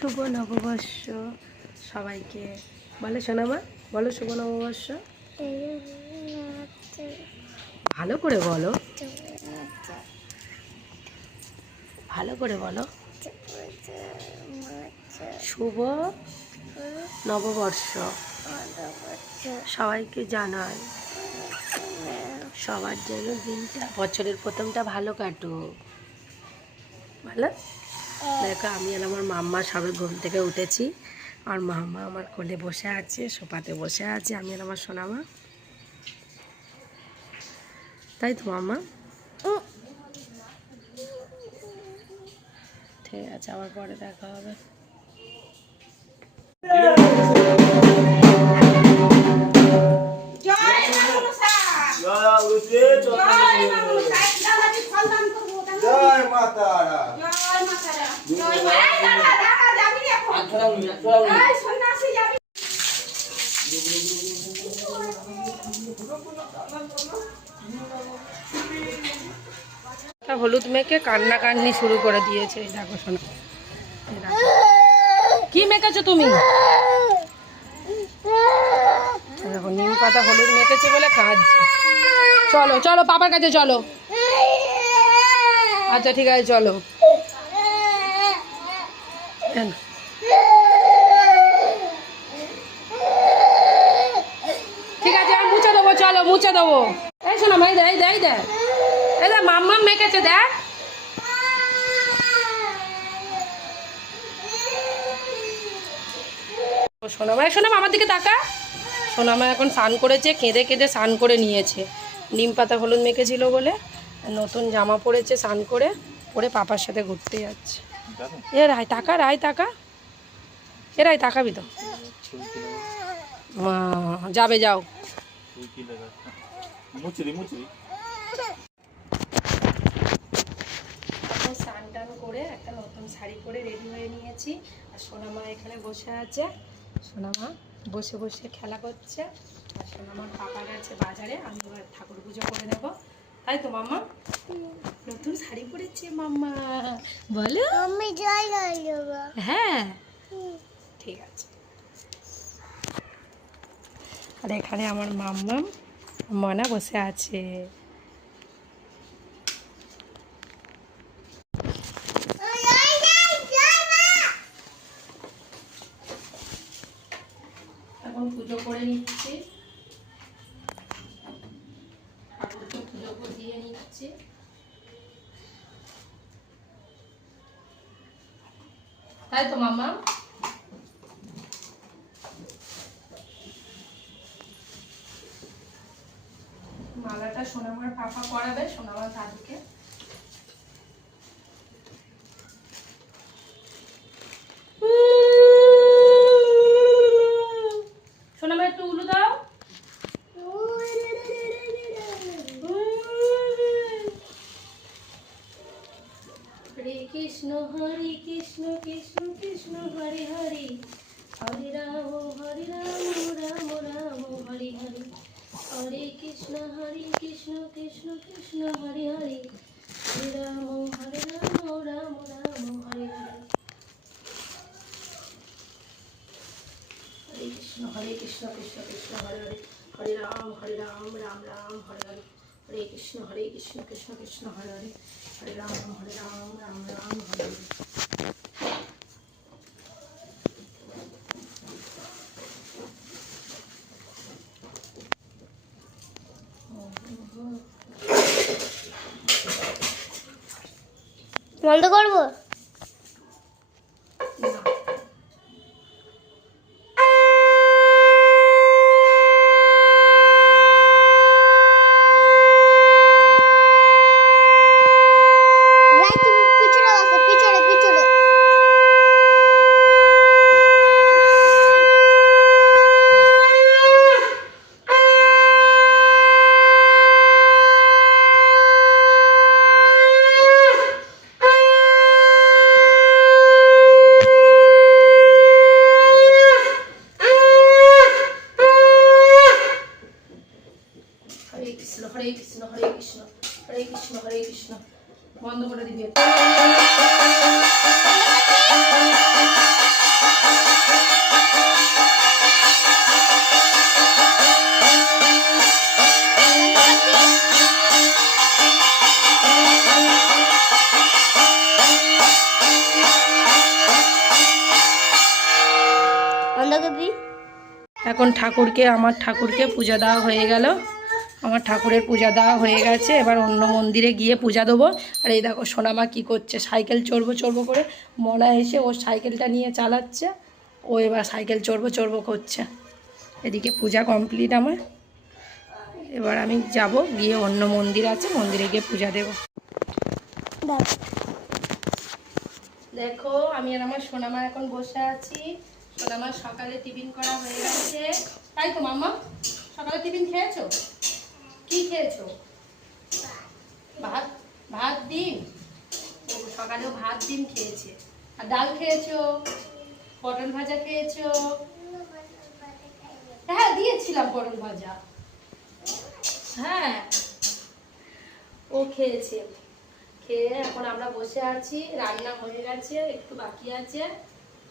শুভ নববর্ষ সবাইকে। বলে সোনামা, বলো শুভ নববর্ষ। ভালো করে বলো, ভালো করে বলো। শুভ নববর্ষ সবাইকে জানাই। সবার জন্য দিনটা, বছরের প্রথমটা ভালো কাটুক। ভালো। দেখো আমি আর আমার মাম্মা সবে ঘুম থেকে উঠেছি। আর মাম্মা আমার কোলে বসে আছে, সোফাতে বসে আছে, আমি আর আমার সোনামা। তাই তো মাম্মা? ঠিক আছে, আবার পরে দেখা হবে। জয় মাতা হলুদ মেখে কান্নাকান্নি শুরু করে দিয়েছে। দেখো শোনা, কি মেখেছো তুমি? দেখো নিম পাতা হলুদ মেখেছে বলে কাঁদছে। চলো চলো বাবার কাছে চলো। আচ্ছা ঠিক আছে চলো। ঠিক আছে আমি মুছে দেবো, চলো মুছে দেবো। এই শোনো ভাই, দেয় দেয় দেয়, এই দেখ মাম্মা মেখেছে, দেখ। সোনামা, সোনামা আমার দিকে তাকা। সোনামা এখন স্নান করেছে, কেঁদে কেঁদে স্নান করে নিয়েছে। নিম পাতা হলুদ মেখেছিল বলে নতুন জামা পরেছে, স্নান করে পরে পাপার সাথে ঘুরতে যাচ্ছে। এ রায় তাকা, রায় তাকা, এ রায় তাকাবি তো। যাবে, যাও। এখন স্নান টান করে একটা নতুন শাড়ি পরে রেডি হয়ে নিয়েছি। আর সোনামা এখানে বসে আছে। সোনামা বসে বসে খেলা করছে। আর সোনামার পাপা গেছে বাজারে, আমি এবার ঠাকুর পুজো করে নেব। তাই তো মাম্মা? নতুন শাড়ি পরেছে মাম্মা, বলো। হ্যাঁ ঠিক আছে। আর এখানে আমার মাম্মা মনা বসে আছে। এখন পুজো করে নিচ্ছি, ঠাকুরকে পুজো করে দিয়ে নিচ্ছি। তাই তো মামা? মালাটা সোনামার পাপা পরাবে, সোনামার দাদুকে। সোনামা একটু উলু দাও। হরে কৃষ্ণ কৃষ্ণ কৃষ্ণ হরে হরে, হরে রাম রাম রাম হরে হরে, হরে কৃষ্ণ কৃষ্ণ কৃষ্ণ হরে হরে, হরে রাম রাম রাম হরে হরে। হরে কৃষ্ণ কৃষ্ণ কৃষ্ণ হরে হরে, হরে রাম রাম রাম হরে হরে, হরে কৃষ্ণ কৃষ্ণ কৃষ্ণ হরে হরে, হরে রাম রাম রাম হরে হরে। বন্ধ করবো? এখন আমার ঠাকুরকে পূজা দেওয়া হয়ে গেল। আমার ঠাকুরের পূজা দেওয়া হয়ে গেছে, এবার অন্য মন্দিরে গিয়ে পূজা দেবো। আর এই দেখো সোনামা কী করছে, সাইকেল চড়বো করে মনা এসে ওর সাইকেলটা নিয়ে চালাচ্ছে, ও এবার সাইকেল চড়বো করছে। এদিকে পূজা কমপ্লিট আমার, এবার আমি যাব গিয়ে অন্য মন্দির আছে, মন্দিরে গিয়ে পূজা দেব। দেখো আমি আর আমার সোনামা এখন বসে আছি। সোনামার সকালে টিফিন করা হয়ে গেছে, তাই তো মাম্মা? সকালে টিফিন খেয়েছো? কি খেয়েছো? ভাত ডিম। ও সকালেও ভাত ডিম খেয়েছে। আর ডাল খেয়েছো, পটল ভাজা খেয়েছো? হ্যাঁ দিয়েছিলাম পটল ভাজা, হ্যাঁ ও খেয়েছে। খেয়ে এখন আমরা বসে আছি, রান্না হয়ে গেছে, একটু বাকি আছে।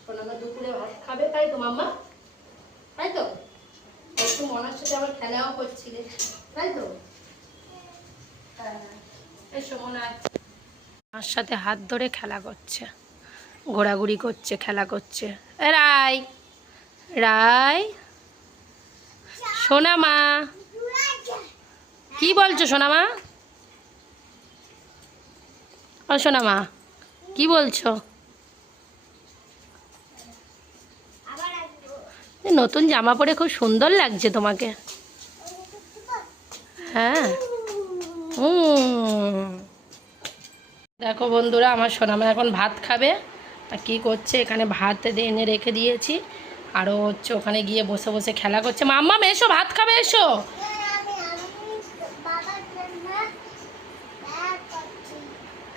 সোনামা দুপুরে ভাত খাবে, তাই তো মাম্মা? তাই তো? একটু মনার সাথে আবার খেলাও করছিলে, তাই তো? হ্যাঁ এসো মনে আমার সাথে হাত ধরে খেলা করছে, ঘোরাঘুরি করছে, খেলা করছে। রাই রাই সোনামা কি বলছো? সোনামা ও সোনামা কি বলছো? নতুন জামা পরে খুব সুন্দর লাগছে তোমাকে। হ্যাঁ দেখো বন্ধুরা, আমার সোনামা এখন ভাত খাবে। আর কী করছে, এখানে ভাত এনে রেখে দিয়েছি, আরও হচ্ছে ওখানে গিয়ে বসে বসে খেলা করছে। মাম্মা এসো ভাত খাবে, এসো।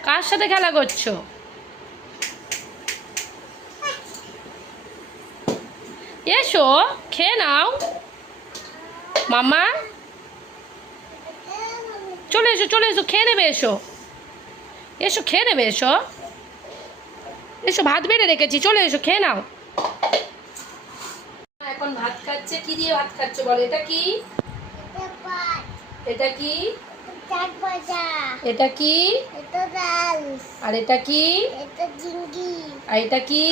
কার সাথে খেলা করছো? এসো খেয়ে নাও মাম্মা, চলে এসো খেয়ে নেবে, এসো খেয়ে নেবে, এসো ভাত বেড়ে রেখেছি, চলে এসো খেয়ে নাও। এখন ভাত খাচ্ছে। কি দিয়ে ভাত খাচ্ছ বলো? এটা কি? এটা কি? এটা কি? আর এটা কি? আর এটা কি?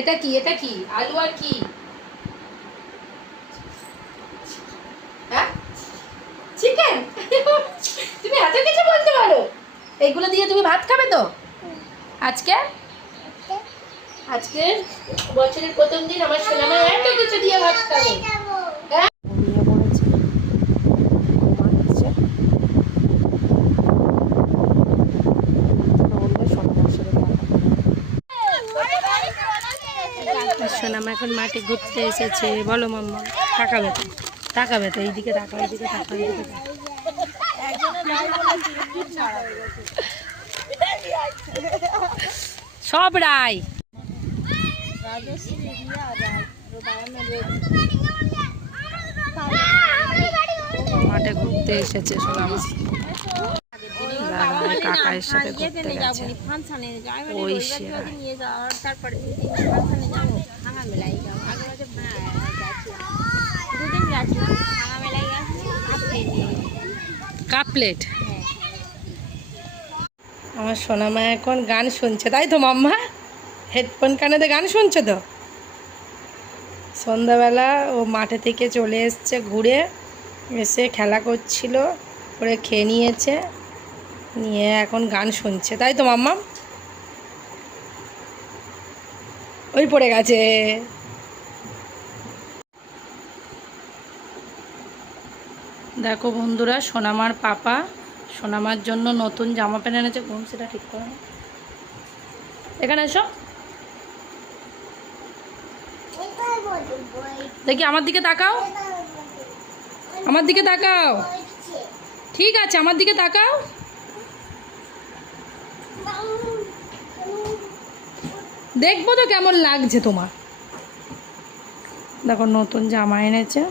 এটা কি? এটা কি? আলু আর কি? হ্যাঁ চিকেন। তুমি এত কিছু বলতে পারো? এইগুলো দিয়ে তুমি ভাত খাবে তো আজকে? আজকে বছরের প্রথম দিন আমার সোনামা এত কিছু দিয়ে ভাত খাবে। হ্যাঁ সোনামা এখন মাঠে ঘুরতে এসেছে। বলো মাম্মা, তাকাবে তো এইদিকে, তাকাও এইদিকে, তাকাও এইদিকে। সব রায় মাঠে ঘুরতে এসেছে সোনামা। কাকার সাথে ঘুরতে গেছে। ওই কাপলেট। আমার সোনামা এখন গান শুনছে, তাই তো মাম্মা? হেডফোন কানেতে গান শুনছে তো। সন্ধ্যাবেলা ও মাঠে থেকে চলে এসছে, ঘুরে এসে খেলা করছিল, করে খেয়ে নিয়েছে, নিয়ে এখন গান শুনছে, তাই তো মাম্মা? ওই পড়ে গেছে। দেখো বন্ধুরা, সোনামার পাপা সোনামার জন্য নতুন জামা প্যান্ট এনেছে। ঘুম সেটা ঠিক করে না, এখানে এসো দেখি, আমার দিকে তাকাও, আমার দিকে তাকাও। ঠিক আছে আমার দিকে তাকাও। দেখবো তো কেমন লাগছে তোমার। দেখো নতুন জামা এনেছে,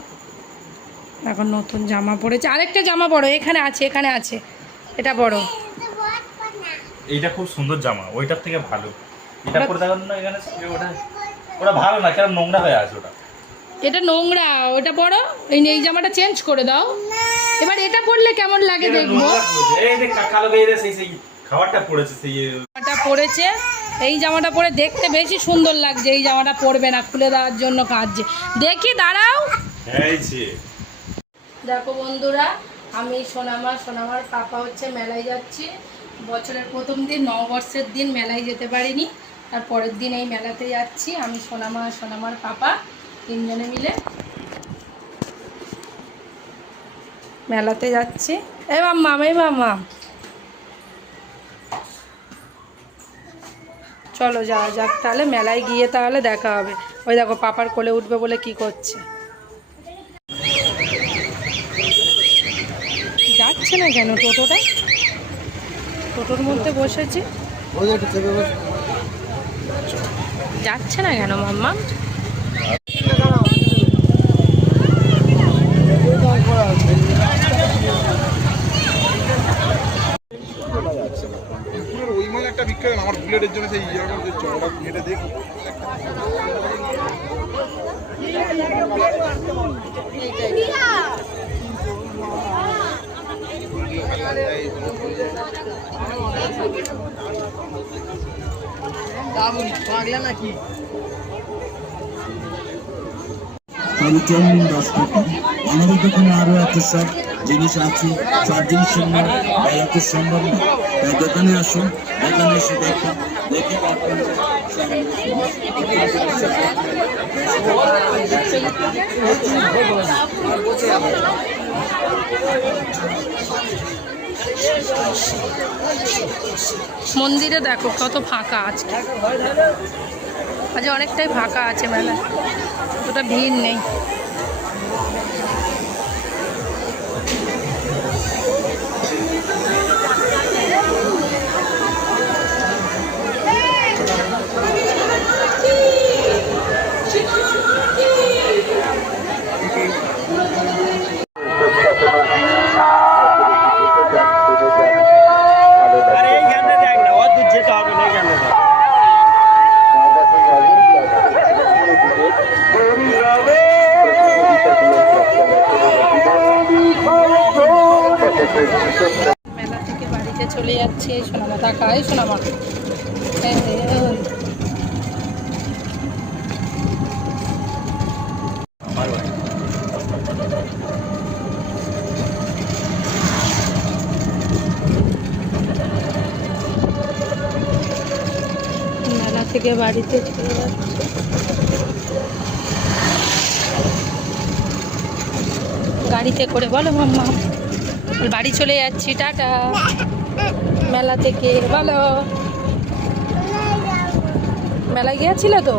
এখন নতুন জামা পরেছে। আরেকটা জামা পরো, এখানে আছে এটা বড়। এইটা খুব সুন্দর জামা, ওইটার থেকে ভালো। এটা পরে দেখুন না, এখানে ওটা ভালো না, কেন নোংরা হয়ে আছে ওটা। এটা নোংরা, ওটা পরো। এই জামাটা চেঞ্জ করে দাও। এবার এটা পরলে কেমন লাগে দেখবো। এই যে কালো গায়ে সেই খাবারটা পড়েছে, সেই জামাটা পরেছে, এই জামাটা পরে দেখতে বেশি সুন্দর লাগছে। এই জামাটা পরবে না, খুলে দেওয়ার জন্য কাঁদছে। দেখি দাঁড়াও। দেখো বন্ধুরা, আমি সোনামার পাপা হচ্ছে মেলায় যাচ্ছি। বছরের প্রথম দিন, নববর্ষের দিন মেলায় যেতে পারিনি, তার পরের দিন এই মেলাতে যাচ্ছি। আমি সোনামার পাপা তিনজনে মিলে মেলাতে যাচ্ছি। এই মামা চলো যাওয়া যাক তাহলে, মেলায় গিয়ে তাহলে দেখা হবে। ওই দেখো পাপার কোলে উঠবে বলে কি করছে, যাচ্ছে না কেন? টোটোর মধ্যে বসেছি, যাচ্ছে না কেন মাম্মা? ওই মানে একটা বিক্রয় আমার বুলেটের জন্য সেই জায়গাটা যে চড়া হেঁটে দেখি পাগলা নাকি আমাদের দোকানে আরো এত সব জিনিস আছে, সব জিনিসের নাম বলা তো সম্ভব না। তাই দোকানে আসুন, দোকানে এসে দেখুন, দেখে মন্দিরে দেখো কত ফাঁকা আছে, আজ অনেকটাই ফাঁকা আছে মেলা, অতটা ভিড় নেই। মেলা থেকে বাড়িতে চলে যাচ্ছে সোনামা। তাকায় সোনামা, মেলা থেকে বাড়িতে চলে যাচ্ছে। গাড়িতে করে বলো মাম্মা, বাড়ি চলে যাচ্ছি, টাটা। মেলা থেকে বলো, মেলায় গিয়েছিলে তো?